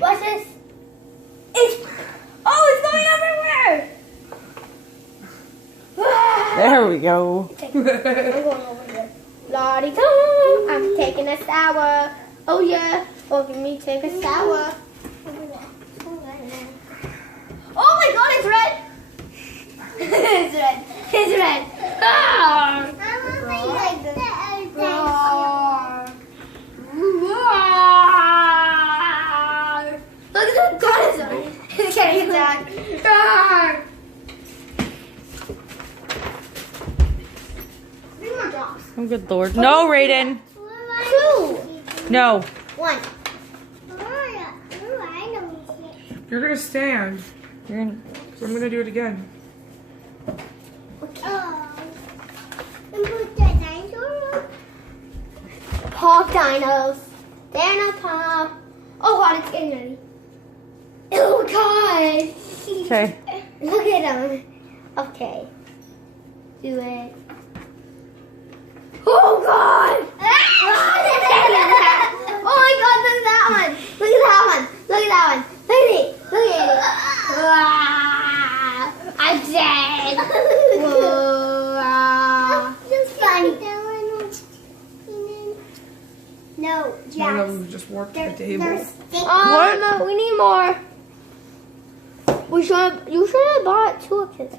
Watch this. It's going everywhere. There we go. I'm going over here. La-di-dum. I'm taking a shower. Oh yeah. Look at me take a shower. Oh my god, it's red. It's red. It's red. Ah. Look at the dinosaur. It's getting attacked. Oh, good lord. No, Raiden. 2. No. 1. You're gonna stand. You're in. So I'm gonna do it again. Pop dinos. They're not pop. Oh god, it's getting ready. Oh god. Okay. Look at them. Okay. Do it. Oh god. Oh my god, look at that one. Look at that one. Look at that one. Look at it. Look at it. I'm dead. Just funny. No, One of Jax. them just warped the table. What? No, we need more. You should have bought 2 of this.